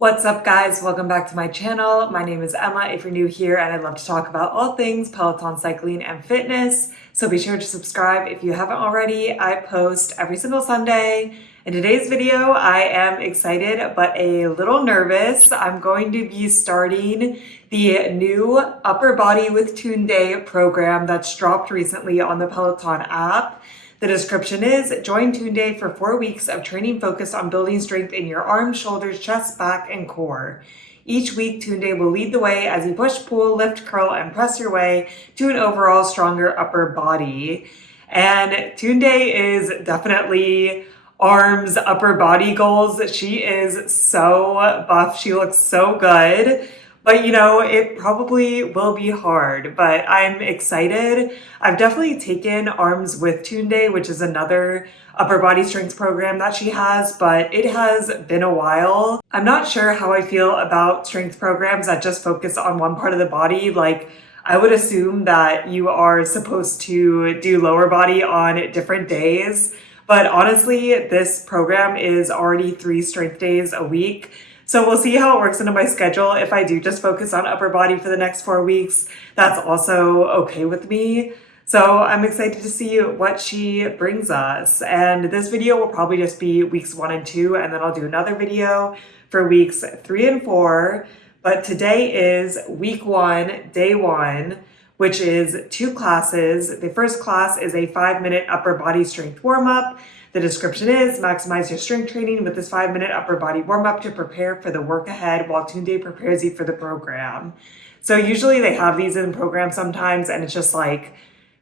What's up, guys? Welcome back to my channel. My name is Emma if you're new here, and I'd love to talk about all things Peloton cycling and fitness. So be sure to subscribe if you haven't already. I post every single Sunday. In today's video, I am excited but a little nervous. I'm going to be starting the new Upper Body with Tunde program that's dropped recently on the Peloton app. The description is, join Tunde for 4 weeks of training focused on building strength in your arms, shoulders, chest, back, and core. Each week, Tunde will lead the way as you push, pull, lift, curl, and press your way to an overall stronger upper body. And Tunde is definitely arms, upper body goals. She is so buff. She looks so good. But it probably will be hard, but I'm excited. I've definitely taken Arms with Tunde, which is another upper body strength program that she has, but it has been a while. I'm not sure how I feel about strength programs that just focus on one part of the body. Like, I would assume that you are supposed to do lower body on different days, but honestly, this program is already 3 strength days a week. So we'll see how it works into my schedule. If I do just focus on upper body for the next 4 weeks, that's also okay with me. So I'm excited to see what she brings us. And this video will probably just be weeks 1 and 2, and then I'll do another video for weeks 3 and 4. But today is week 1, day 1, which is 2 classes. The first class is a 5-minute upper body strength warm-up. The description is, maximize your strength training with this 5-minute upper body warm-up to prepare for the work ahead while Tunde prepares you for the program. So usually they have these in the program sometimes, and it's just like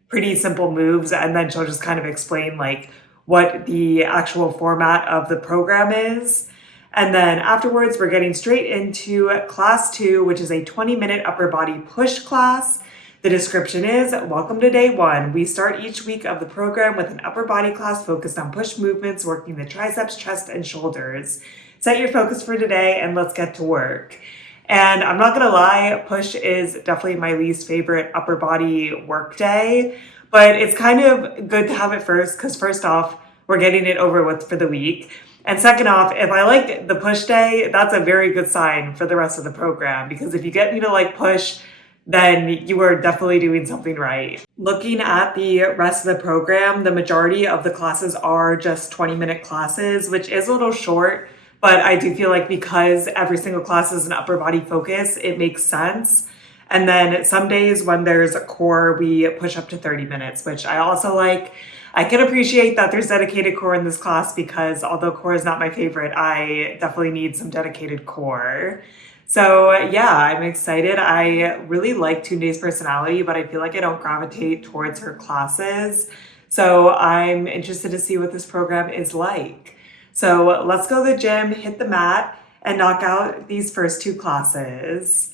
pretty simple moves, and then she'll just kind of explain like what the actual format of the program is. And then afterwards, we're getting straight into class 2, which is a 20-minute upper body push class. The description is, welcome to day 1. We start each week of the program with an upper body class focused on push movements, working the triceps, chest, and shoulders. Set your focus for today and let's get to work. And I'm not gonna lie, push is definitely my least favorite upper body work day, but it's kind of good to have it first, because first off, we're getting it over with for the week. And second off, if I like the push day, that's a very good sign for the rest of the program, because if you get me to like push, then you are definitely doing something right. Looking at the rest of the program, the majority of the classes are just 20-minute classes, which is a little short, but I do feel like because every single class is an upper body focus, it makes sense. And then some days when there's a core, we push up to 30 minutes, which I also like. I can appreciate that there's dedicated core in this class, because although core is not my favorite, I definitely need some dedicated core. So yeah, I'm excited. I really like Tunde's personality, but I feel like I don't gravitate towards her classes. So I'm interested to see what this program is like. So let's go to the gym, hit the mat, and knock out these first 2 classes.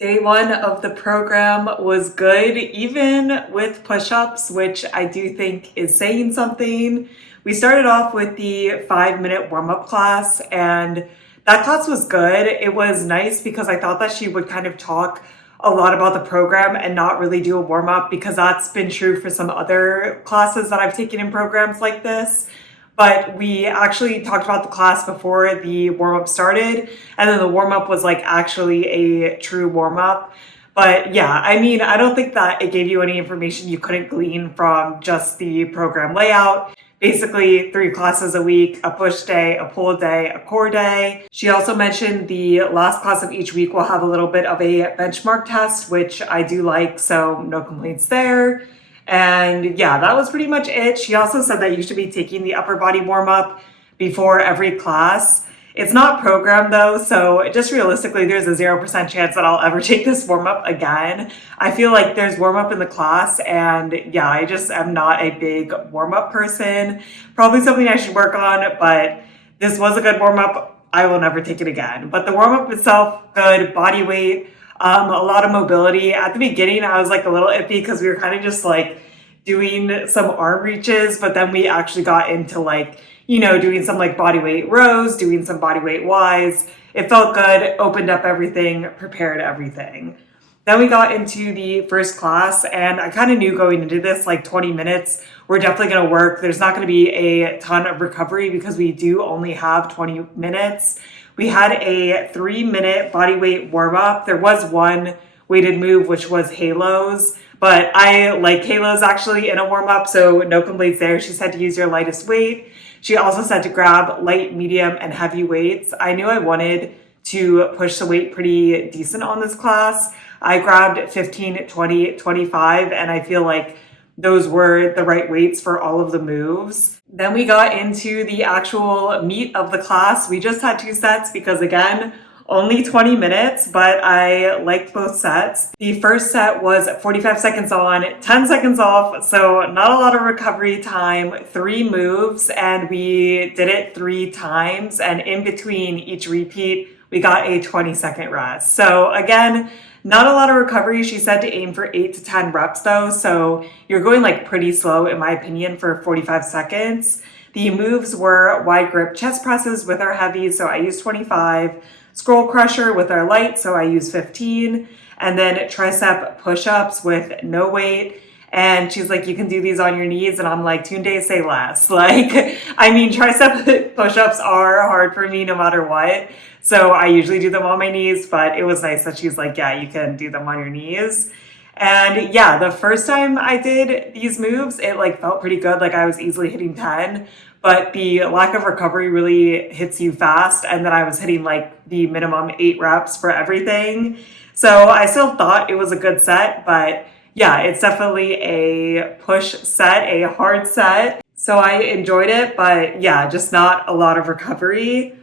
Day 1 of the program was good, even with push-ups, which I do think is saying something. We started off with the 5-minute warm-up class, and that class was good. It was nice because I thought that she would kind of talk a lot about the program and not really do a warm-up, because that's been true for some other classes that I've taken in programs like this. But we actually talked about the class before the warm-up started, and then the warm-up was like actually a true warm-up. But yeah, I mean, I don't think that it gave you any information you couldn't glean from just the program layout. Basically 3 classes a week, a push day, a pull day, a core day. She also mentioned the last class of each week will have a little bit of a benchmark test, which I do like, so no complaints there. And yeah, that was pretty much it. She also said that you should be taking the upper body warm-up before every class. It's not programmed though, so just realistically, there's a 0% chance that I'll ever take this warm-up again. I feel like there's warm-up in the class, and yeah, I just am not a big warm-up person. Probably something I should work on, but this was a good warm-up. I will never take it again. But the warm-up itself, good. Body weight, A lot of mobility. At the beginning, I was like a little iffy because we were kind of just like doing some arm reaches, but then we actually got into like, doing some like body weight rows, doing some body weight Ys. It felt good, opened up everything, prepared everything. Then we got into the first class, and I kind of knew going into this, like 20 minutes, we're definitely going to work. There's not going to be a ton of recovery because we do only have 20 minutes. We had a 3-minute body weight warm up. There was one weighted move, which was halos, but I like halos actually in a warm up, so no complaints there. She said to use your lightest weight. She also said to grab light, medium, and heavy weights. I knew I wanted to push the weight pretty decent on this class. I grabbed 15, 20, 25, and I feel like those were the right weights for all of the moves. Then we got into the actual meat of the class. We just had 2 sets because, again, only 20 minutes, but I liked both sets. The first set was 45 seconds on, 10 seconds off, so not a lot of recovery time, 3 moves, and we did it 3 times, and in between each repeat, we got a 20-second rest. So again, not a lot of recovery. She said to aim for 8 to 10 reps though, so you're going like pretty slow in my opinion for 45 seconds. The moves were wide grip chest presses with our heavy, so I used 25, scroll crusher with our light, so I used 15, and then tricep push-ups with no weight. And she's like, you can do these on your knees. And I'm like, Tunde, say less. Like, I mean, tricep push-ups are hard for me no matter what. So I usually do them on my knees, but it was nice that she's like, yeah, you can do them on your knees. And yeah, the first time I did these moves, it like felt pretty good. Like I was easily hitting 10, but the lack of recovery really hits you fast. And then I was hitting like the minimum 8 reps for everything. So I still thought it was a good set, but yeah, it's definitely a push set, a hard set. So I enjoyed it, but yeah, just not a lot of recovery.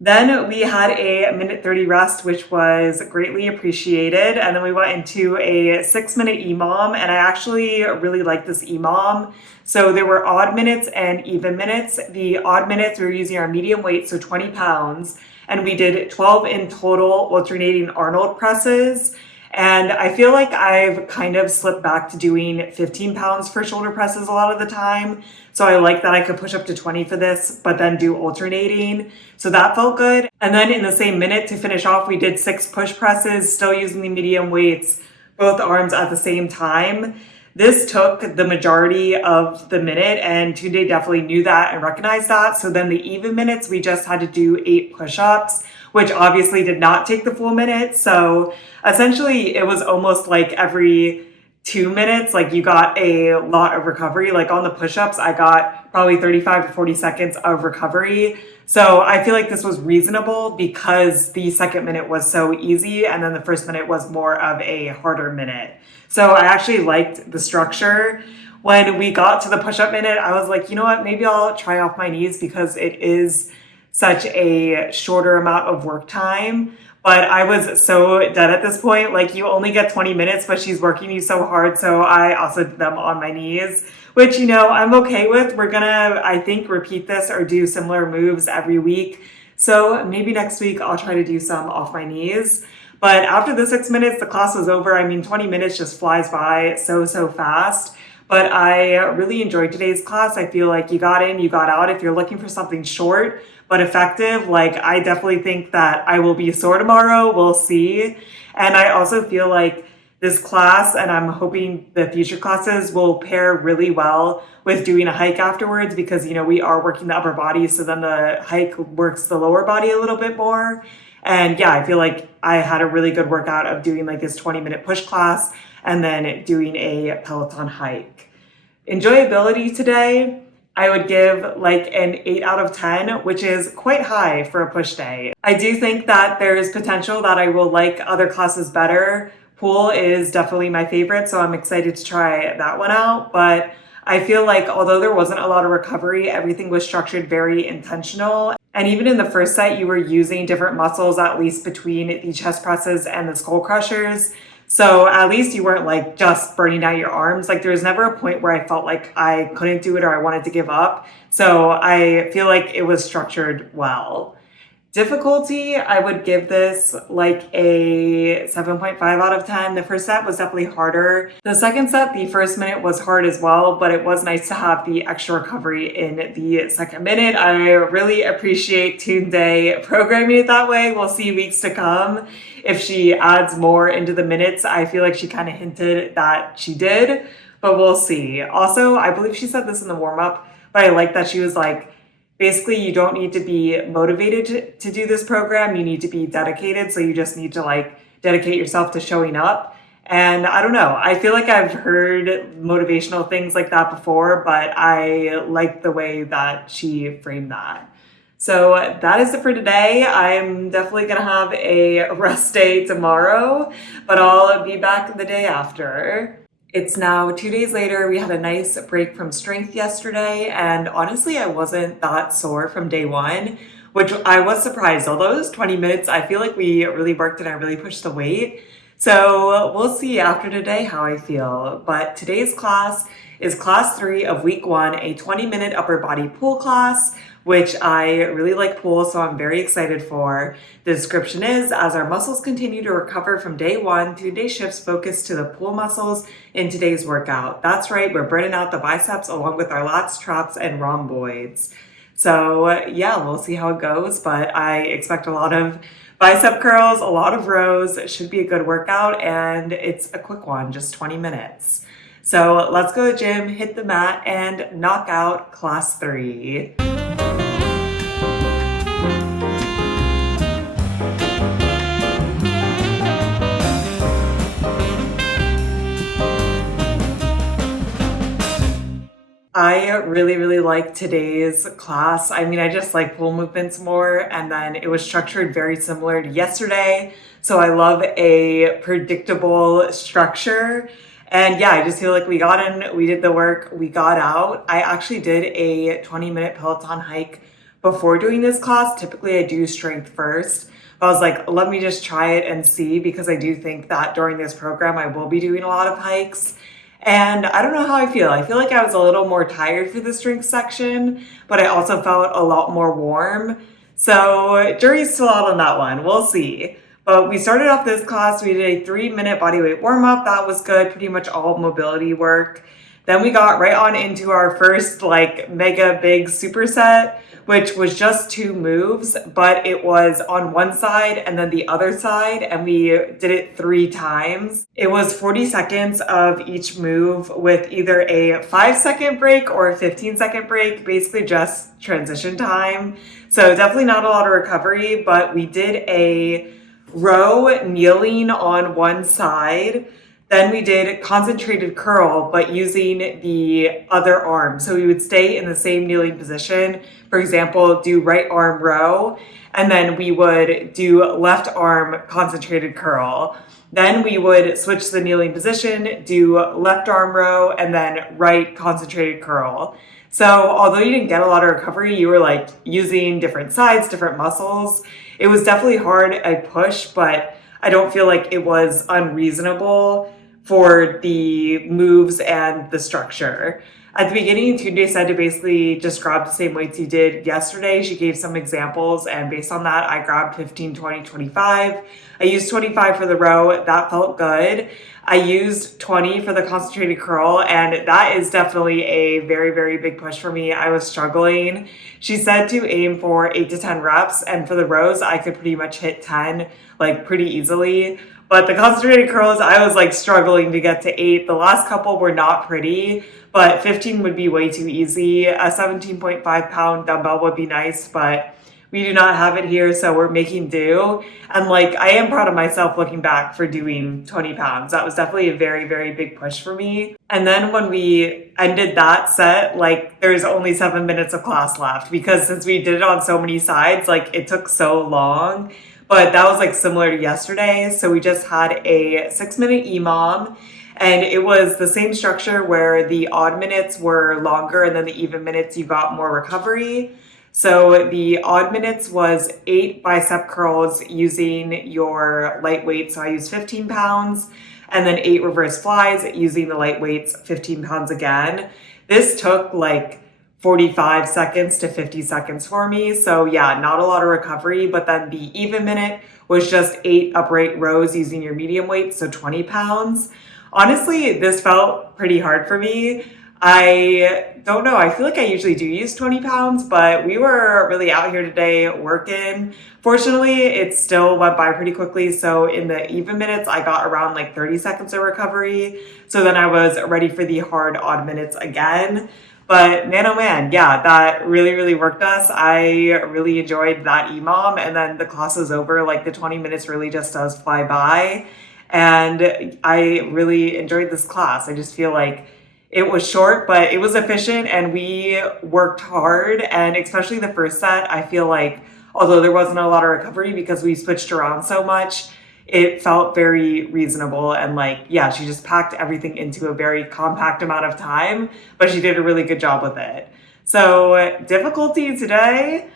Then we had a 1:30 rest, which was greatly appreciated. And then we went into a 6-minute EMOM, and I actually really like this EMOM. So there were odd minutes and even minutes. The odd minutes, we were using our medium weight, so 20 pounds, and we did 12 in total alternating Arnold presses. And I feel like I've kind of slipped back to doing 15 pounds for shoulder presses a lot of the time. So I like that I could push up to 20 for this, but then do alternating. So that felt good. And then in the same minute to finish off, we did 6 push presses, still using the medium weights, both arms at the same time. This took the majority of the minute, and Tunde definitely knew that and recognized that. So then the even minutes, we just had to do 8 push-ups, which obviously did not take the full minute. So essentially it was almost like every 2 minutes, like you got a lot of recovery. Like on the push-ups, I got probably 35 to 40 seconds of recovery. So I feel like this was reasonable because the second minute was so easy, and then the first minute was more of a harder minute. So I actually liked the structure. When we got to the push-up minute, I was like, you know what, maybe I'll try off my knees because it is such a shorter amount of work time. But I was so dead at this point. Like, you only get 20 minutes, but she's working you so hard. So I also did them on my knees, which, I'm okay with. We're gonna, I think, repeat this or do similar moves every week. So maybe next week I'll try to do some off my knees. But after the 6 minutes, the class was over. I mean, 20 minutes just flies by so fast. But I really enjoyed today's class. I feel like you got in, you got out. If you're looking for something short but effective, like, I definitely think that I will be sore tomorrow. We'll see. And I also feel like this class, and I'm hoping the future classes, will pair really well with doing a hike afterwards because, we are working the upper body. So then the hike works the lower body a little bit more. And yeah, I feel like I had a really good workout of doing like this 20-minute push class and then doing a Peloton hike. Enjoyability today, I would give like an 8 out of 10, which is quite high for a push day. I do think that there's potential that I will like other classes better. Pool is definitely my favorite, so I'm excited to try that one out. But I feel like although there wasn't a lot of recovery, everything was structured very intentional. And even in the first set, you were using different muscles, at least between the chest presses and the skull crushers. So at least you weren't like just burning out your arms. Like there was never a point where I felt like I couldn't do it or I wanted to give up. So I feel like it was structured well. Difficulty, I would give this like a 7.5 out of 10. The first set was definitely harder. The second set, the first minute was hard as well, but it was nice to have the extra recovery in the second minute. I really appreciate Tunde programming it that way. We'll see weeks to come if she adds more into the minutes. I feel like she kind of hinted that she did, but we'll see. Also, I believe she said this in the warm-up, but I like that she was like, basically, you don't need to be motivated to do this program. You need to be dedicated. So you just need to like dedicate yourself to showing up. And I don't know, I feel like I've heard motivational things like that before, but I like the way that she framed that. So that is it for today. I'm definitely going to have a rest day tomorrow, but I'll be back the day after. It's now 2 days later. We had a nice break from strength yesterday, and honestly, I wasn't that sore from day one, which I was surprised. Although it was 20 minutes, I feel like we really worked and I really pushed the weight. So we'll see after today how I feel. But today's class is class 3 of week 1, a 20-minute upper body pull class, which I really like pool, so I'm very excited for. The description is, as our muscles continue to recover from day 1, Tunde shifts focus to the pool muscles in today's workout. That's right, we're burning out the biceps along with our lats, traps, and rhomboids. So yeah, we'll see how it goes, but I expect a lot of bicep curls, a lot of rows. It should be a good workout, and it's a quick one, just 20 minutes. So let's go to the gym, hit the mat, and knock out class 3. I really like today's class. I mean, I just like pull movements more, and then it was structured very similar to yesterday. So I love a predictable structure. And yeah, I just feel like we got in, we did the work, we got out. I actually did a 20-minute Peloton hike before doing this class. Typically I do strength first. But I was like, let me just try it and see, because I do think that during this program I will be doing a lot of hikes. And I don't know how I feel. I feel like I was a little more tired for the strength section, but I also felt a lot more warm. So jury's still out on that one. We'll see. But we started off this class. We did a 3-minute bodyweight warm-up. That was good. Pretty much all mobility work. Then we got right on into our first like mega big superset, which was just 2 moves, but it was on one side and then the other side, and we did it 3 times. It was 40 seconds of each move with either a 5-second break or a 15-second break, basically just transition time. So definitely not a lot of recovery, but we did a row kneeling on one side. Then we did concentrated curl, but using the other arm. So we would stay in the same kneeling position. For example, do right arm row, and then we would do left arm concentrated curl. Then we would switch the kneeling position, do left arm row, and then right concentrated curl. So although you didn't get a lot of recovery, you were like using different sides, different muscles. It was definitely hard, a push, but I don't feel like it was unreasonable for the moves and the structure. At the beginning, Tunde said to basically just grab the same weights you did yesterday. She gave some examples, and based on that, I grabbed 15, 20, 25. I used 25 for the row. That felt good. I used 20 for the concentrated curl, and that is definitely a very big push for me. I was struggling. She said to aim for 8 to 10 reps, and for the rows, I could pretty much hit 10 like pretty easily. But the concentrated curls, I was like struggling to get to 8. The last couple were not pretty, but 15 would be way too easy. A 17.5 pound dumbbell would be nice, but we do not have it here, so we're making do. And like, I am proud of myself looking back for doing 20 pounds. That was definitely a very big push for me. And then when we ended that set, like there's only 7 minutes of class left, because since we did it on so many sides, like it took so long. But that was like similar to yesterday. So we just had a 6-minute EMOM, and it was the same structure where the odd minutes were longer and then the even minutes you got more recovery. So the odd minutes was 8 bicep curls using your light weight. So I used 15 pounds, and then 8 reverse flies using the light weights, 15 pounds again. This took like 45 seconds to 50 seconds for me. So yeah, not a lot of recovery, but then the even minute was just 8 upright rows using your medium weight, so 20 pounds. Honestly, this felt pretty hard for me. I don't know. I feel like I usually do use 20 pounds, but we were really out here today working. Fortunately, it still went by pretty quickly. So in the even minutes, I got around like 30 seconds of recovery. So then I was ready for the hard odd minutes again. But man, oh man, yeah, that really, really worked us. I really enjoyed that EMOM. And then the class was over. Like the 20 minutes really just does fly by. And I really enjoyed this class. I just feel like it was short, but it was efficient and we worked hard. And especially the first set, I feel like, although there wasn't a lot of recovery because we switched around so much, it felt very reasonable. And like, yeah, she just packed everything into a very compact amount of time, but she did a really good job with it. So difficulty today,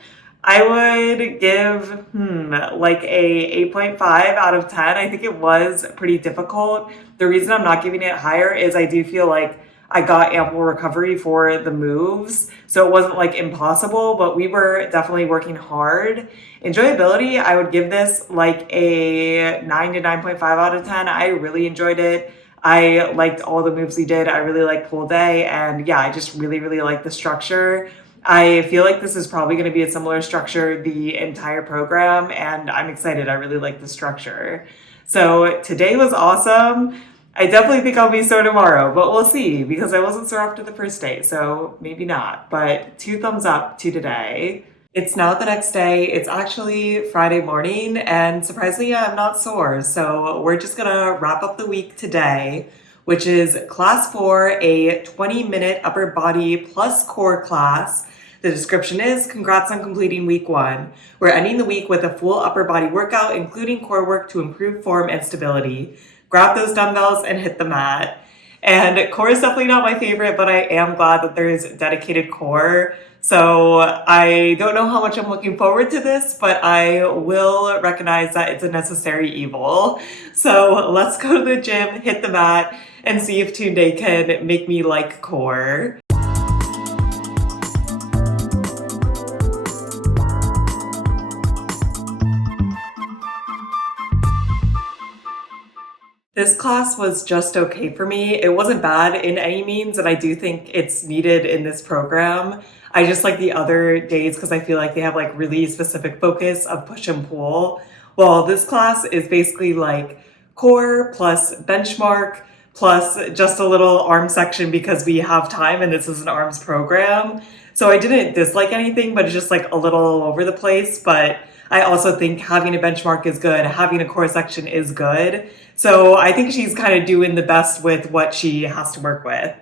I would give like a 8.5 out of 10. I think it was pretty difficult. The reason I'm not giving it higher is I do feel like I got ample recovery for the moves. So it wasn't like impossible, but we were definitely working hard. Enjoyability, I would give this like a 9 to 9.5 out of 10. I really enjoyed it. I liked all the moves we did. I really liked pull day. And yeah, I just really, really like the structure. I feel like this is probably going to be a similar structure the entire program. And I'm excited. I really like the structure. So today was awesome. I definitely think I'll be sore tomorrow, but we'll see because I wasn't sore after the first day, so maybe not. But 2 thumbs up to today. It's now the next day. It's actually Friday morning, and surprisingly, I'm not sore. So we're just gonna wrap up the week today, which is class 4, a 20-minute upper body plus core class. The description is, congrats on completing week 1. We're ending the week with a full upper body workout, including core work to improve form and stability. Grab those dumbbells and hit the mat. And core is definitely not my favorite, but I am glad that there's dedicated core. So I don't know how much I'm looking forward to this, but I will recognize that it's a necessary evil. So let's go to the gym, hit the mat, and see if Tunde can make me like core. This class was just okay for me. It wasn't bad in any means, and I do think it's needed in this program. I just like the other days because I feel like they have like really specific focus of push and pull. Well, this class is basically like core plus benchmark plus just a little arm section because we have time and this is an arms program. So I didn't dislike anything, but it's just like a little all over the place. But I also think having a benchmark is good. Having a core section is good. So I think she's kind of doing the best with what she has to work with.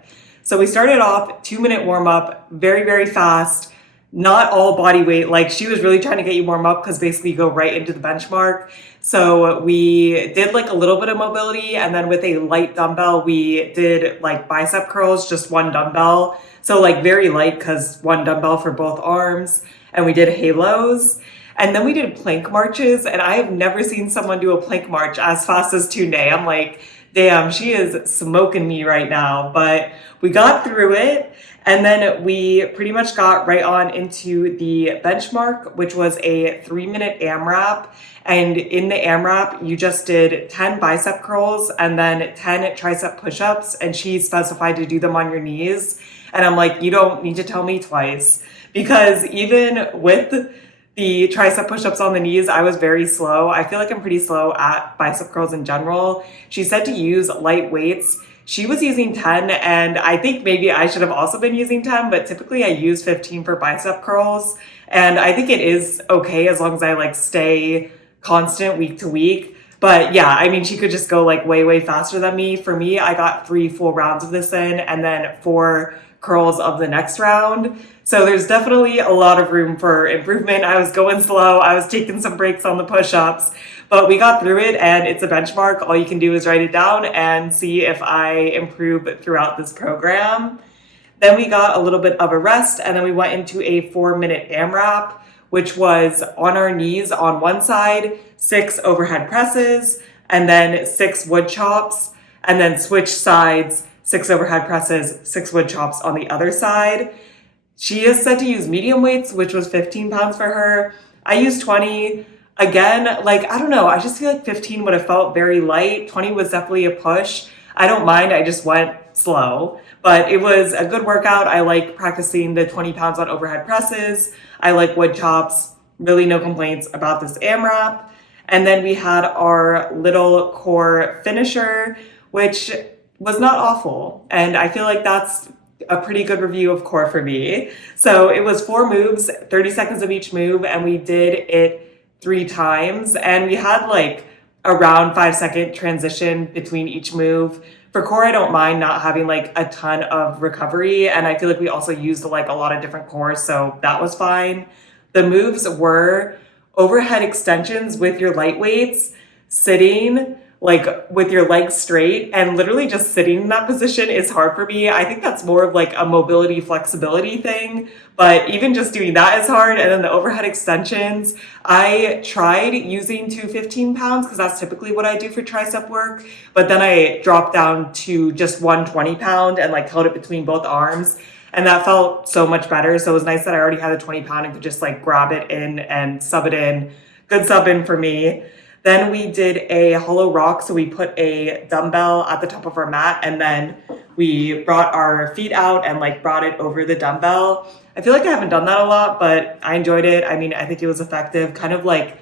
So we started off 2-minute warm up, very, very fast, not all body weight. Like she was really trying to get you warm up because basically you go right into the benchmark. So we did like a little bit of mobility, and then with a light dumbbell, we did like bicep curls, just 1 dumbbell. So like very light because 1 dumbbell for both arms, and we did halos. And then we did plank marches, and I have never seen someone do a plank march as fast as Tunde. I'm like, damn, she is smoking me right now. But we got through it, and then we pretty much got right on into the benchmark, which was a 3-minute AMRAP. And in the AMRAP, you just did 10 bicep curls and then 10 tricep push-ups, and she specified to do them on your knees. And I'm like, you don't need to tell me twice, because even with the tricep push-ups on the knees, I was very slow. I feel like I'm pretty slow at bicep curls in general. She said to use light weights. She was using 10, and I think maybe I should have also been using 10, but typically I use 15 for bicep curls. And I think it is okay as long as I like stay constant week to week. But yeah, I mean, she could just go like way, way faster than me. For me, I got 3 full rounds of this in, and then 4 curls of the next round. So there's definitely a lot of room for improvement. I was going slow. I was taking some breaks on the push-ups, but we got through it, and it's a benchmark. All you can do is write it down and see if I improve throughout this program. Then we got a little bit of a rest, and then we went into a 4-minute AMRAP, which was on our knees on one side, 6 overhead presses, and then 6 wood chops, and then switch sides, 6 overhead presses, 6 wood chops on the other side. She is said to use medium weights, which was 15 pounds for her. I used 20. Again, like, I don't know. I just feel like 15 would have felt very light. 20 was definitely a push. I don't mind. I just went slow, but it was a good workout. I like practicing the 20 pounds on overhead presses. I like wood chops. Really no complaints about this AMRAP. And then we had our little core finisher, which was not awful. And I feel like that's a pretty good review of core for me. So it was 4 moves, 30 seconds of each move, and we did it 3 times. And we had like around 5-second transition between each move. For core, I don't mind not having like a ton of recovery. And I feel like we also used like a lot of different cores, so that was fine. The moves were overhead extensions with your light weights, sitting like with your legs straight, and literally just sitting in that position is hard for me. I think that's more of like a mobility flexibility thing, but even just doing that is hard. And then the overhead extensions, I tried using 215 pounds because that's typically what I do for tricep work, but then I dropped down to just 120 pound and like held it between both arms. And that felt so much better. So it was nice that I already had a 20 pound and could just like grab it in and sub it in. Good sub in for me. Then we did a hollow rock. So we put a dumbbell at the top of our mat and then we brought our feet out and like brought it over the dumbbell. I feel like I haven't done that a lot, but I enjoyed it. I mean, I think it was effective. Kind of like,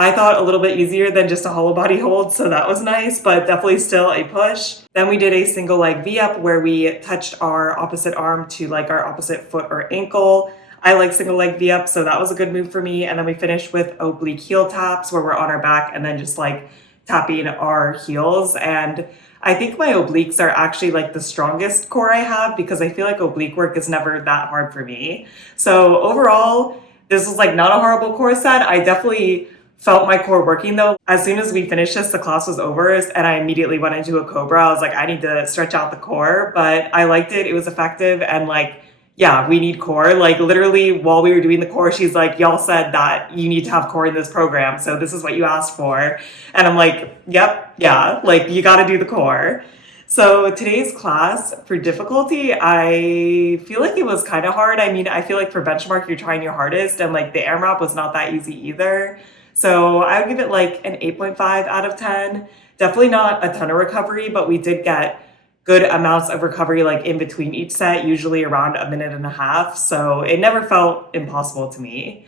I thought a little bit easier than just a hollow body hold, so that was nice, but definitely still a push. Then we did a single leg V-up where we touched our opposite arm to like our opposite foot or ankle. I like single leg V-up, so that was a good move for me. And then we finished with oblique heel taps where we're on our back and then just like tapping our heels. And I think my obliques are actually like the strongest core I have because I feel like oblique work is never that hard for me. So overall, this was like not a horrible core set. I definitely felt my core working though. As soon as we finished this, the class was over and I immediately went into a cobra. I was like, I need to stretch out the core, but I liked it. It was effective. And like, yeah, we need core. Like literally while we were doing the core, she's like, y'all said that you need to have core in this program. So this is what you asked for. And I'm like, yep, yeah, like you got to do the core. So today's class for difficulty, I feel like it was kind of hard. I mean, I feel like for benchmark, you're trying your hardest and like the AMRAP was not that easy either. So I would give it like an 8.5 out of 10. Definitely not a ton of recovery, but we did get good amounts of recovery like in between each set, usually around a minute and a half. So it never felt impossible to me.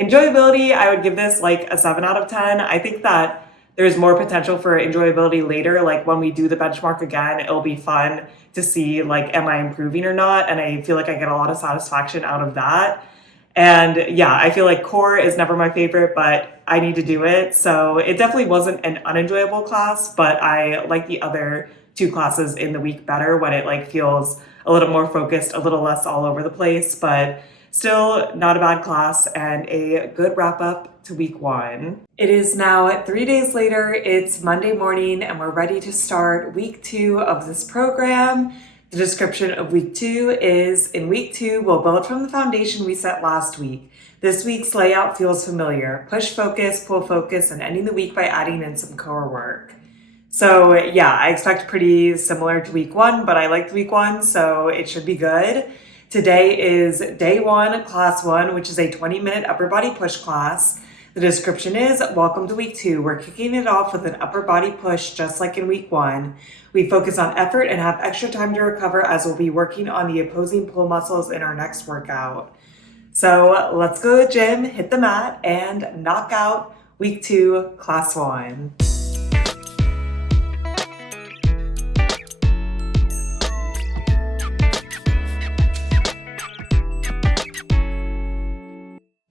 Enjoyability, I would give this like a 7 out of 10. I think that there's more potential for enjoyability later. Like when we do the benchmark again, it'll be fun to see like, am I improving or not? And I feel like I get a lot of satisfaction out of that. And yeah, I feel like core is never my favorite, but I need to do it. So it definitely wasn't an unenjoyable class, but I like the other 2 classes in the week better when it like feels a little more focused, a little less all over the place, but still not a bad class and a good wrap up to week 1. It is now 3 days later. It's Monday morning and we're ready to start week 2 of this program. The description of week 2 is, in week 2, we'll build from the foundation we set last week. This week's layout feels familiar. Push focus, pull focus, and ending the week by adding in some core work. So yeah, I expect pretty similar to week 1, but I liked week 1, so it should be good. Today is day 1, class 1, which is a 20-minute upper body push class. The description is, welcome to week 2. We're kicking it off with an upper body push just like in week 1. We focus on effort and have extra time to recover as we'll be working on the opposing pull muscles in our next workout. So let's go to the gym, hit the mat, and knock out week 2, class 1.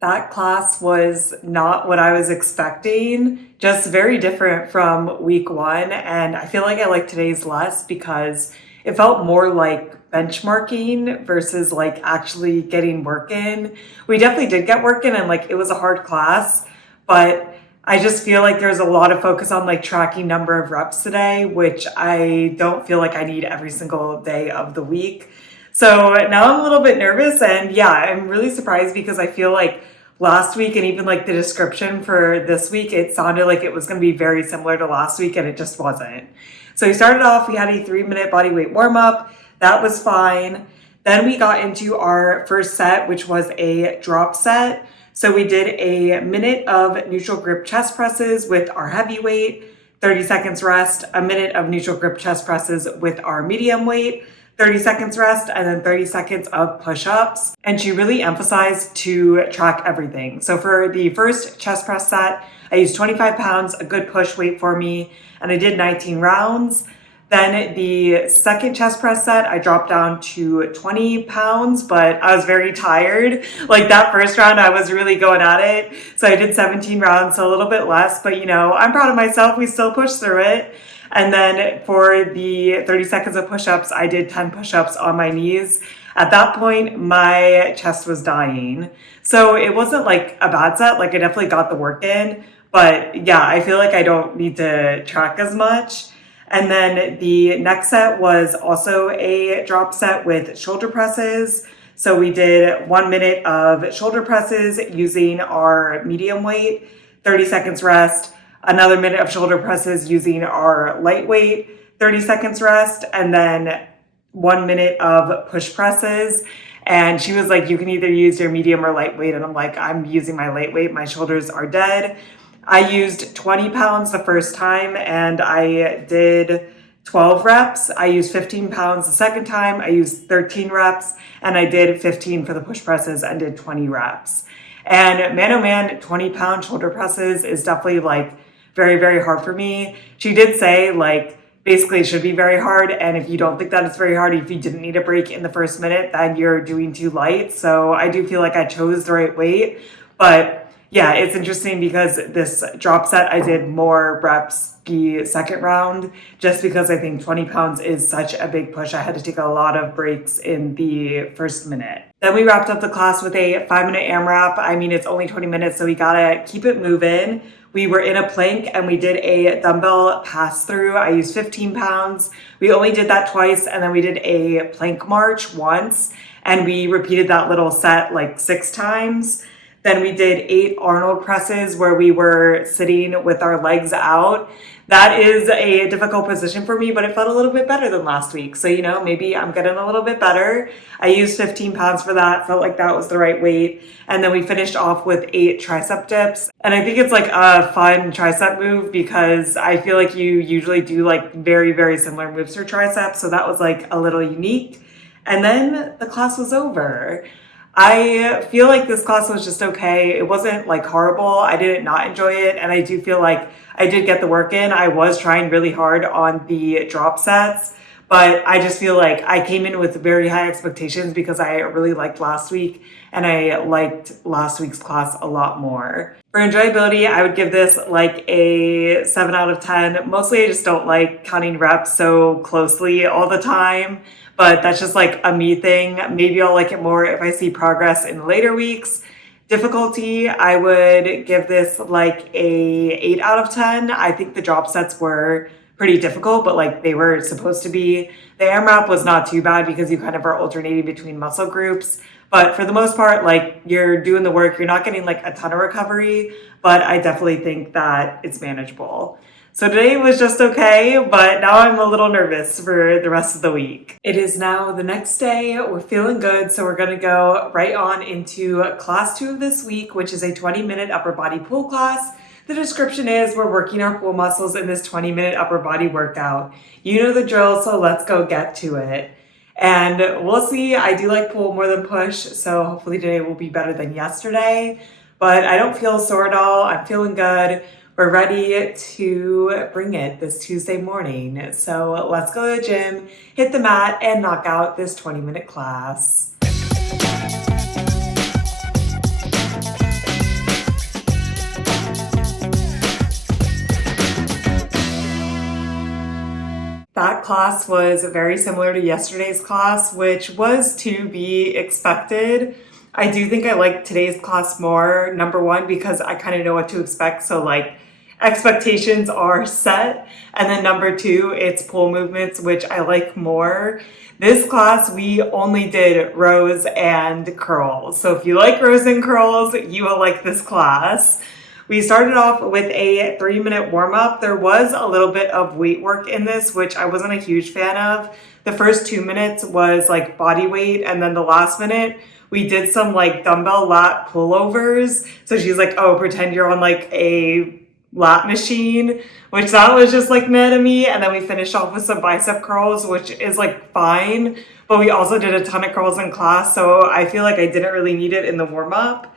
That class was not what I was expecting, just very different from week 1. And I feel like I like today's less because it felt more like benchmarking versus like actually getting work in. We definitely did get work in and like it was a hard class, but I just feel like there's a lot of focus on like tracking number of reps today, which I don't feel like I need every single day of the week. So now I'm a little bit nervous and yeah, I'm really surprised because I feel like last week and even like the description for this week, it sounded like it was going to be very similar to last week and it just wasn't. So we started off, we had a 3-minute body weight warm up. That was fine. Then we got into our first set, which was a drop set. So we did a minute of neutral grip chest presses with our heavyweight, 30 seconds rest, a minute of neutral grip chest presses with our medium weight, 30 seconds rest, and then 30 seconds of push-ups. And she really emphasized to track everything. So for the first chest press set, I used 25 pounds, a good push weight for me, and I did 19 rounds. Then the second chest press set, I dropped down to 20 pounds, but I was very tired. Like that first round, I was really going at it. So I did 17 rounds, so a little bit less, but I'm proud of myself. We still pushed through it. And then for the 30 seconds of push-ups, I did 10 push-ups on my knees. At that point, my chest was dying. So it wasn't like a bad set. Like I definitely got the work in, but yeah, I feel like I don't need to track as much. And then the next set was also a drop set with shoulder presses. So we did 1 minute of shoulder presses using our medium weight, 30 seconds rest, another minute of shoulder presses using our lightweight, 30 seconds rest, and then 1 minute of push presses. And she was like, you can either use your medium or lightweight. And I'm like, I'm using my lightweight. My shoulders are dead. I used 20 pounds the first time and I did 12 reps. I used 15 pounds the second time. I used 13 reps and I did 15 for the push presses and did 20 reps. And man, oh man, 20 pound shoulder presses is definitely like very, very hard for me. She did say like, basically it should be very hard. And if you don't think that it's very hard, if you didn't need a break in the first minute, then you're doing too light. So I do feel like I chose the right weight, but yeah, it's interesting because this drop set, I did more reps the second round just because I think 20 pounds is such a big push. I had to take a lot of breaks in the first minute. Then we wrapped up the class with a 5-minute AMRAP. I mean, it's only 20 minutes, so we gotta keep it moving. We were in a plank and we did a dumbbell pass through. I used 15 pounds. We only did that twice, and then we did a plank march once, and we repeated that little set like 6 times. Then we did 8 Arnold presses where we were sitting with our legs out. That is a difficult position for me, but it felt a little bit better than last week. So, maybe I'm getting a little bit better. I used 15 pounds for that. Felt like that was the right weight. And then we finished off with 8 tricep dips. And I think it's like a fun tricep move because I feel like you usually do like very, very similar moves for triceps. So that was like a little unique. And then the class was over. I feel like this class was just okay. It wasn't like horrible. I didn't not enjoy it. And I do feel like I did get the work in. I was trying really hard on the drop sets, but I just feel like I came in with very high expectations because I really liked last week and I liked last week's class a lot more. For enjoyability, I would give this like a 7 out of 10. Mostly I just don't like counting reps so closely all the time. But that's just like a me thing. Maybe I'll like it more if I see progress in later weeks. Difficulty, I would give this like a 8 out of 10. I think the drop sets were pretty difficult, but like they were supposed to be. The AMRAP was not too bad because you kind of are alternating between muscle groups. But for the most part, like you're doing the work, you're not getting like a ton of recovery, but I definitely think that it's manageable. So today was just okay, but now I'm a little nervous for the rest of the week. It is now the next day. We're feeling good, so we're gonna go right on into class 2 of this week, which is a 20-minute upper body pull class. The description is we're working our pull muscles in this 20-minute upper body workout. You know the drill, so let's go get to it. And we'll see. I do like pull more than push, so hopefully today will be better than yesterday. But I don't feel sore at all. I'm feeling good. We're ready to bring it this Tuesday morning. So let's go to the gym, hit the mat, and knock out this 20-minute class. That class was very similar to yesterday's class, which was to be expected. I do think I like today's class more, number one, because I kind of know what to expect. So like expectations are set. And then number two, it's pull movements, which I like more. This class, we only did rows and curls. So if you like rows and curls, you will like this class. We started off with a 3-minute warm-up. There was a little bit of weight work in this, which I wasn't a huge fan of. The first 2 minutes was like body weight, and then the last minute we did some like dumbbell lat pullovers. So she's like, oh, pretend you're on like a lat machine, which that was just like meh to me. And then we finished off with some bicep curls, which is like fine, but we also did a ton of curls in class, so I feel like I didn't really need it in the warm-up.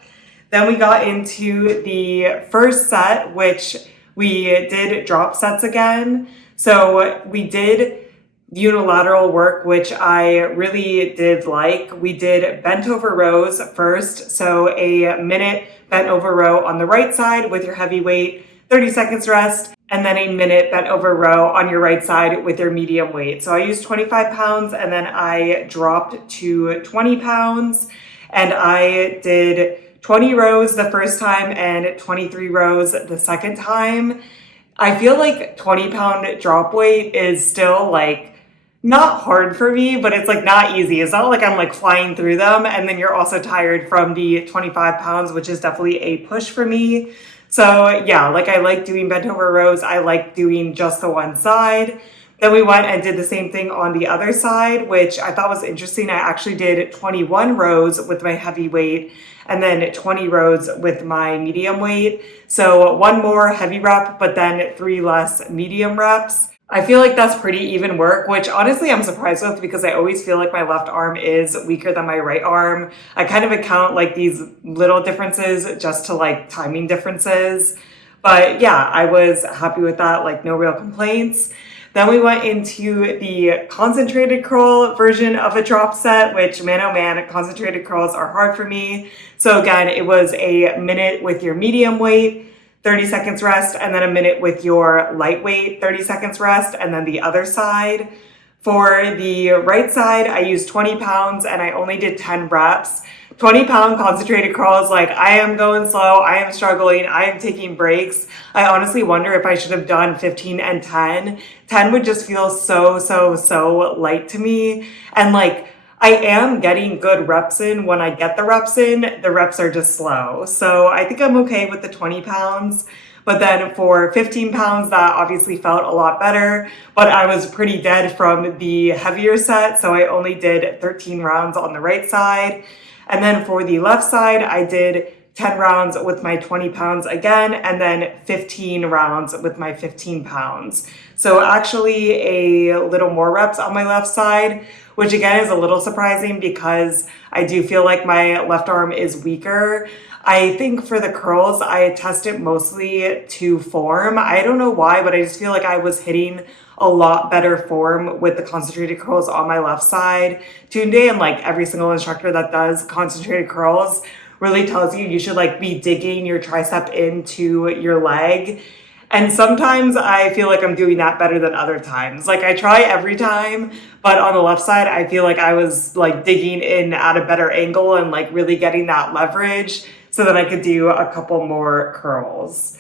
Then we got into the first set, which we did drop sets again. So we did unilateral work, which I really did like. We did bent over rows first. So a minute bent over row on the right side with your heavy weight, 30 seconds rest, and then a minute bent over row on your right side with your medium weight. So I used 25 pounds and then I dropped to 20 pounds and I did 20 rows the first time and 23 rows the second time. I feel like 20-pound drop weight is still like not hard for me, but it's like not easy. It's not like I'm like flying through them. And then you're also tired from the 25 pounds, which is definitely a push for me. So yeah, like I like doing bent over rows. I like doing just the one side. Then we went and did the same thing on the other side, which I thought was interesting. I actually did 21 rows with my heavy weight and then 20 rows with my medium weight. So one more heavy rep, but then 3 less medium reps. I feel like that's pretty even work, which honestly I'm surprised with because I always feel like my left arm is weaker than my right arm. I kind of account like these little differences just to like timing differences. But yeah, I was happy with that, like no real complaints. Then we went into the concentrated curl version of a drop set, which man, oh man, concentrated curls are hard for me. So again, it was a minute with your medium weight, 30 seconds rest, and then a minute with your lightweight, 30 seconds rest, and then the other side. For the right side, I used 20 pounds and I only did 10 reps. 20-pound concentrated curls, like I am going slow, I am struggling, I am taking breaks. I honestly wonder if I should have done 15 and 10. 10 would just feel so light to me. And like, I am getting good reps in. When I get the reps in, the reps are just slow. So I think I'm okay with the 20 pounds. But then for 15 pounds, that obviously felt a lot better, but I was pretty dead from the heavier set. So I only did 13 rounds on the right side. And then for the left side, I did 10 rounds with my 20 pounds again, and then 15 rounds with my 15 pounds. So actually a little more reps on my left side, which again is a little surprising because I do feel like my left arm is weaker. I think for the curls, I test it mostly to form. I don't know why, but I just feel like I was hitting a lot better form with the concentrated curls on my left side. Tunde and like every single instructor that does concentrated curls really tells you should like be digging your tricep into your leg. And sometimes I feel like I'm doing that better than other times. Like I try every time, but on the left side, I feel like I was like digging in at a better angle and like really getting that leverage so that I could do a couple more curls.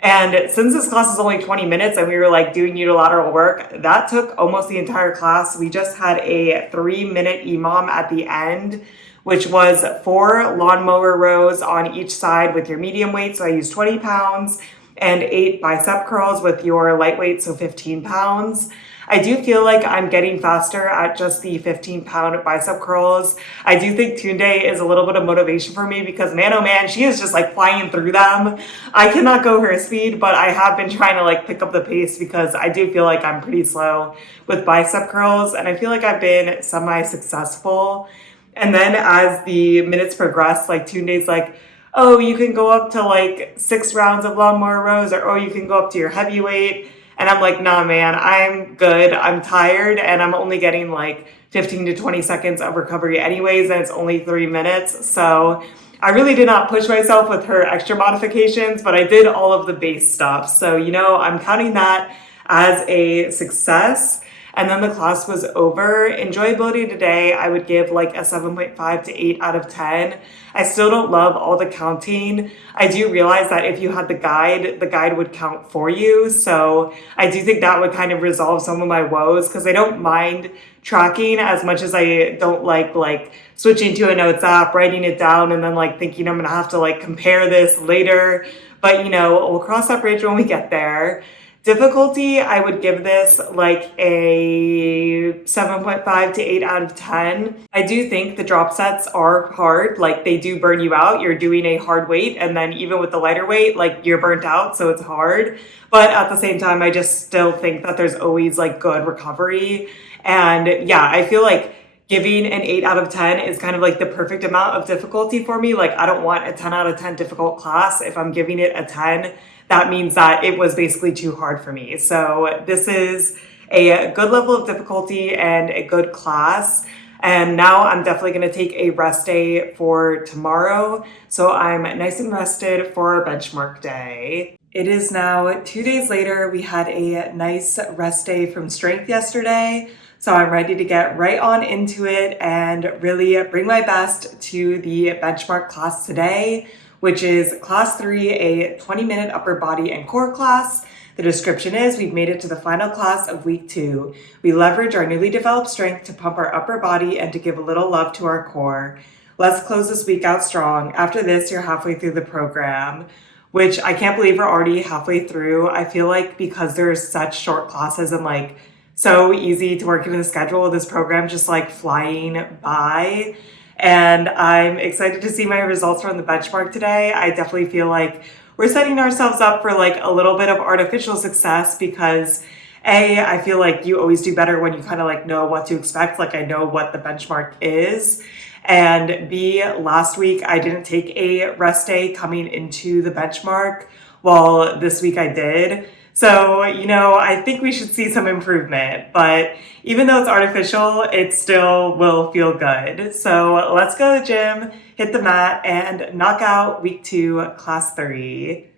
And since this class is only 20 minutes and we were like doing unilateral work, that took almost the entire class. We just had a 3-minute EMOM at the end, which was 4 lawnmower rows on each side with your medium weight. So I used 20 pounds and 8 bicep curls with your lightweight, so 15 pounds. I do feel like I'm getting faster at just the 15-pound bicep curls. I do think Tunde is a little bit of motivation for me because man, oh man, she is just like flying through them. I cannot go her speed, but I have been trying to like pick up the pace because I do feel like I'm pretty slow with bicep curls and I feel like I've been semi-successful. And then as the minutes progress, like Tunde's like, oh, you can go up to like 6 rounds of lawnmower rows, or oh, you can go up to your heavyweight. And I'm like, nah, man, I'm good. I'm tired and I'm only getting like 15 to 20 seconds of recovery anyways, and it's only 3 minutes. So I really did not push myself with her extra modifications, but I did all of the base stuff. So, you know, I'm counting that as a success. And then the class was over. Enjoyability today, I would give like a 7.5 to 8 out of 10. I still don't love all the counting. I do realize that if you had the guide would count for you. So I do think that would kind of resolve some of my woes because I don't mind tracking as much as I don't like switching to a notes app, writing it down, and then like thinking I'm gonna have to like compare this later. but we'll cross that bridge when we get there. Difficulty, I would give this like a 7.5 to 8 out of 10. I do think the drop sets are hard. Like they do burn you out. You're doing a hard weight, and then even with the lighter weight, like you're burnt out, so it's hard. But at the same time, I just still think that there's always like good recovery. And yeah, I feel like giving an 8 out of 10 is kind of like the perfect amount of difficulty for me. Like I don't want a 10 out of 10 difficult class. If I'm giving it a 10, that means that it was basically too hard for me. So this is a good level of difficulty and a good class. And now I'm definitely going to take a rest day for tomorrow. So I'm nice and rested for our benchmark day. It is now 2 days later. We had a nice rest day from strength yesterday. So I'm ready to get right on into it and really bring my best to the benchmark class today, which is class 3, a 20-minute upper body and core class. The description is we've made it to the final class of week 2. We leverage our newly developed strength to pump our upper body and to give a little love to our core. Let's close this week out strong. After this, you're halfway through the program, which I can't believe we're already halfway through. I feel like because there's such short classes and like so easy to work into the schedule, this program just like flying by. And I'm excited to see my results from the benchmark today. I definitely feel like we're setting ourselves up for like a little bit of artificial success because I feel like you always do better when you kind of like know what to expect. Like I know what the benchmark is. And B, last week I didn't take a rest day coming into the benchmark, while this week I did. So, I think we should see some improvement, but even though it's artificial, it still will feel good. So let's go to the gym, hit the mat, and knock out week 2, class 3.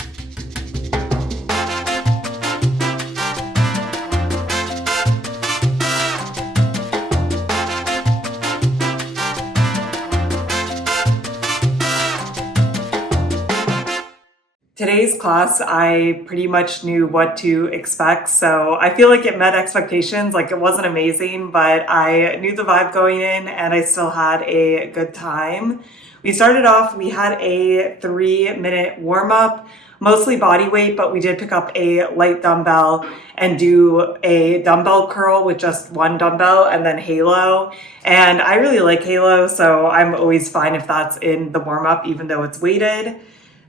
Today's class, I pretty much knew what to expect, so I feel like it met expectations. Like it wasn't amazing, but I knew the vibe going in and I still had a good time. We started off, we had a 3-minute warm-up, mostly body weight, but we did pick up a light dumbbell and do a dumbbell curl with just one dumbbell and then halo. And I really like halo, so I'm always fine if that's in the warm-up, even though it's weighted.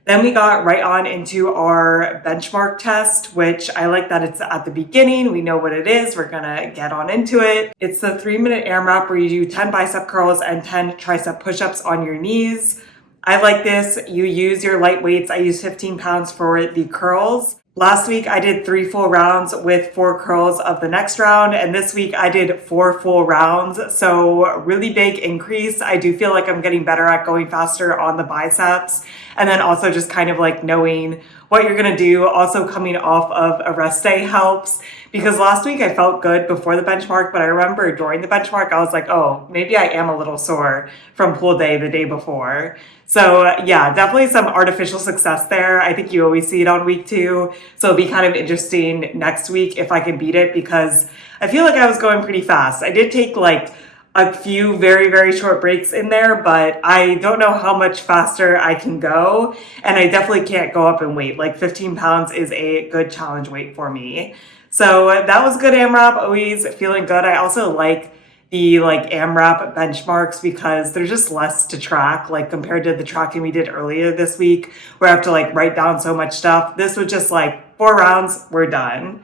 Then we got right on into our benchmark test, which I like that it's at the beginning. We know what it is. We're gonna get on into it. It's the 3-minute AMRAP where you do 10 bicep curls and 10 tricep push-ups on your knees. I like this. You use your light weights. I use 15 pounds for the curls. Last week I did 3 full rounds with 4 curls of the next round, and this week I did 4 full rounds. So really big increase. I do feel like I'm getting better at going faster on the biceps, and then also just kind of like knowing what you're gonna do. Also coming off of a rest day helps, because last week I felt good before the benchmark, but I remember during the benchmark I was like, oh, maybe I am a little sore from pull day the day before. So yeah, definitely some artificial success there. I think you always see it on week 2. So it'll be kind of interesting next week if I can beat it, because I feel like I was going pretty fast. I did take like a few very, very short breaks in there, but I don't know how much faster I can go. And I definitely can't go up in weight. Like 15 pounds is a good challenge weight for me. So that was good AMRAP, always feeling good. I also like the like AMRAP benchmarks because there's just less to track, like compared to the tracking we did earlier this week where I have to like write down so much stuff. This was just like 4 rounds, we're done.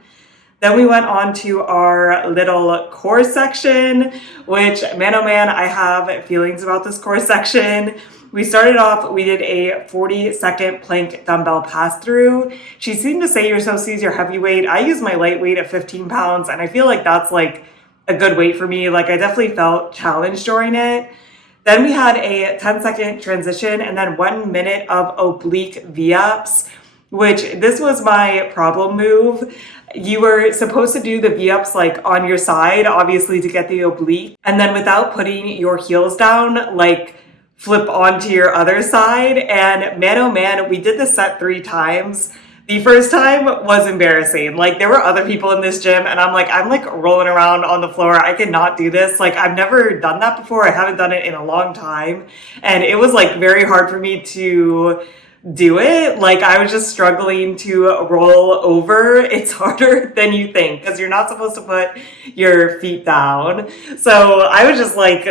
Then we went on to our little core section, which man, oh man, I have feelings about this core section. We started off, we did a 40-second plank dumbbell pass through. She seemed to say you're supposed to use your heavy weight. I use my light weight at 15 pounds, and I feel like that's like a good weight for me. Like I definitely felt challenged during it. Then we had a 10-second transition and then 1 minute of oblique V-ups, which this was my problem move. You were supposed to do the V-ups like on your side, obviously to get the oblique, and then without putting your heels down, like flip onto your other side. And man, oh man, we did this set 3 times. The first time was embarrassing. Like there were other people in this gym and I'm like rolling around on the floor. I cannot do this. Like I've never done that before. I haven't done it in a long time. And it was like very hard for me to do it. Like I was just struggling to roll over. It's harder than you think because you're not supposed to put your feet down. So I was just like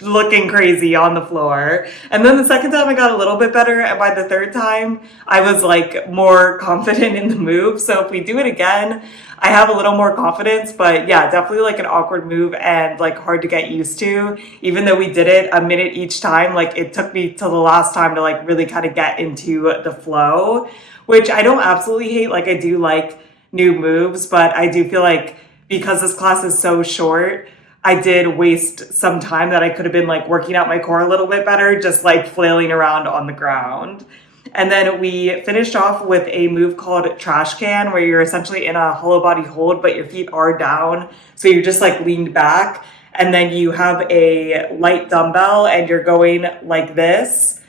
looking crazy on the floor. And then the second time I got a little bit better. And by the third time, I was like more confident in the move. So if we do it again, I have a little more confidence. But yeah, definitely like an awkward move and like hard to get used to. Even though we did it a minute each time, like it took me till the last time to like really kind of get into the flow, which I don't absolutely hate. Like I do like new moves, but I do feel like because this class is so short, I did waste some time that I could have been like working out my core a little bit better, just like flailing around on the ground. And then we finished off with a move called trash can, where you're essentially in a hollow body hold, but your feet are down. So you're just like leaned back. And then you have a light dumbbell and you're going like this,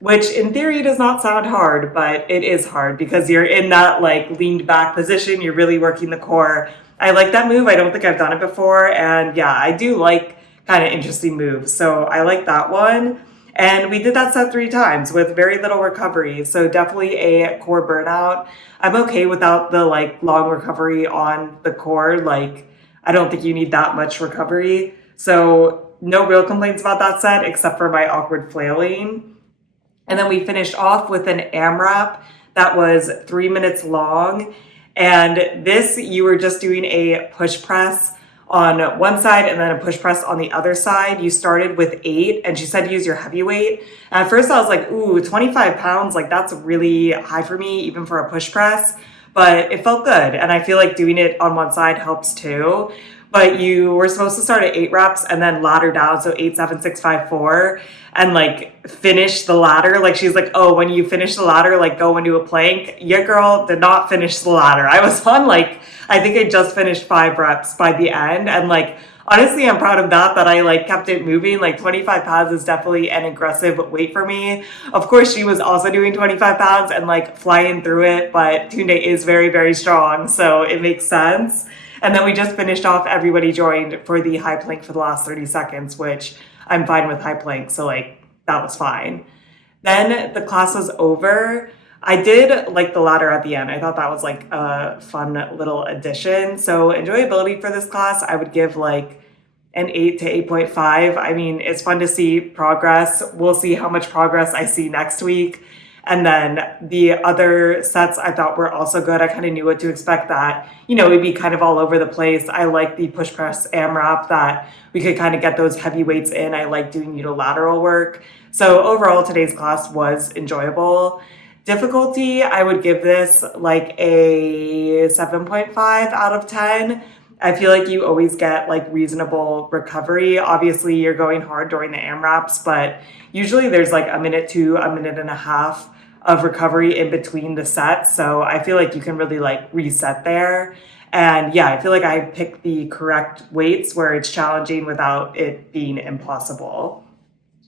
which in theory does not sound hard, but it is hard because you're in that like leaned back position. You're really working the core. I like that move. I don't think I've done it before. And yeah, I do like kind of interesting moves. So I like that one. And we did that set 3 times with very little recovery. So definitely a core burnout. I'm okay without the like long recovery on the core. Like I don't think you need that much recovery. So no real complaints about that set except for my awkward flailing. And then we finished off with an AMRAP that was 3 minutes long. And this, you were just doing a push press on one side and then a push press on the other side. You started with 8 and she said use your heavy weight. And at first I was like, ooh, 25 pounds, like that's really high for me, even for a push press. But it felt good. And I feel like doing it on one side helps too. But you were supposed to start at 8 reps and then ladder down. So 8, 7, 6, 5, 4 and like finish the ladder. Like she's like, oh, when you finish the ladder, like go into a plank. Your girl did not finish the ladder. I was on like, I think I just finished 5 reps by the end. And like, honestly, I'm proud of that I like kept it moving. Like 25 pounds is definitely an aggressive weight for me. Of course, she was also doing 25 pounds and like flying through it, but Tunde is very, very strong. So it makes sense. And then we just finished off, everybody joined for the high plank for the last 30 seconds, which I'm fine with high plank. So like that was fine. Then the class was over. I did like the ladder at the end. I thought that was like a fun little addition. So enjoyability for this class, I would give like an 8 to 8.5. I mean, it's fun to see progress. We'll see how much progress I see next week. And then the other sets I thought were also good. I kind of knew what to expect, that, you know, it'd be kind of all over the place. I like the push press AMRAP, that we could kind of get those heavy weights in. I like doing unilateral work. So overall, today's class was enjoyable. Difficulty, I would give this like a 7.5 out of 10. I feel like you always get like reasonable recovery. Obviously, you're going hard during the AMRAPs, but usually there's like a minute to a minute and a half of recovery in between the sets. So I feel like you can really like reset there. And yeah, I feel like I picked the correct weights where it's challenging without it being impossible.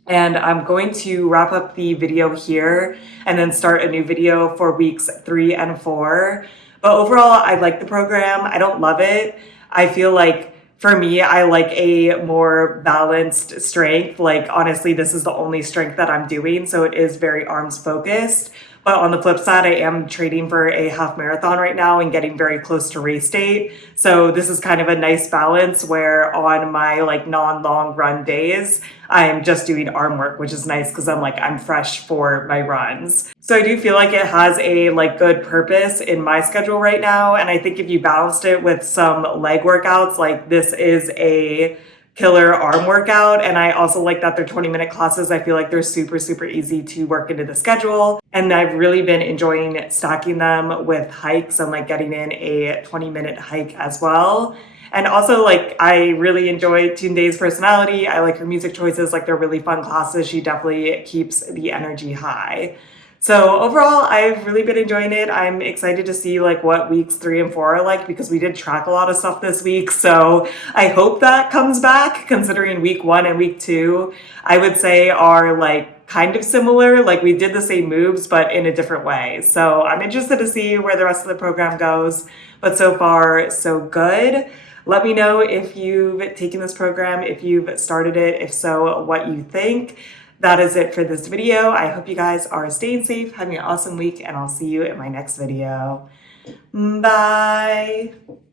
And I'm going to wrap up the video here and then start a new video for weeks 3 and 4. But overall, I like the program. I don't love it. I feel like for me, I like a more balanced strength. Like honestly, this is the only strength that I'm doing. So it is very arms focused. But on the flip side, I am training for a half marathon right now and getting very close to race date. So this is kind of a nice balance where on my like non-long run days, I'm just doing arm work, which is nice because I'm fresh for my runs. So I do feel like it has a like good purpose in my schedule right now. And I think if you balanced it with some leg workouts, like this is a killer arm workout. And I also like that they're 20-minute classes. I feel like they're super, super easy to work into the schedule. And I've really been enjoying stacking them with hikes and like getting in a 20-minute hike as well. And also like I really enjoy Tunde's personality. I like her music choices. Like they're really fun classes. She definitely keeps the energy high. So overall, I've really been enjoying it. I'm excited to see like what weeks 3 and 4 are like because we did track a lot of stuff this week. So I hope that comes back, considering week 1 and week 2, I would say are like kind of similar. Like we did the same moves, but in a different way. So I'm interested to see where the rest of the program goes. But so far, so good. Let me know if you've taken this program, if you've started it, if so, what you think. that is it for this video. I hope you guys are staying safe, having an awesome week, and I'll see you in my next video. Bye.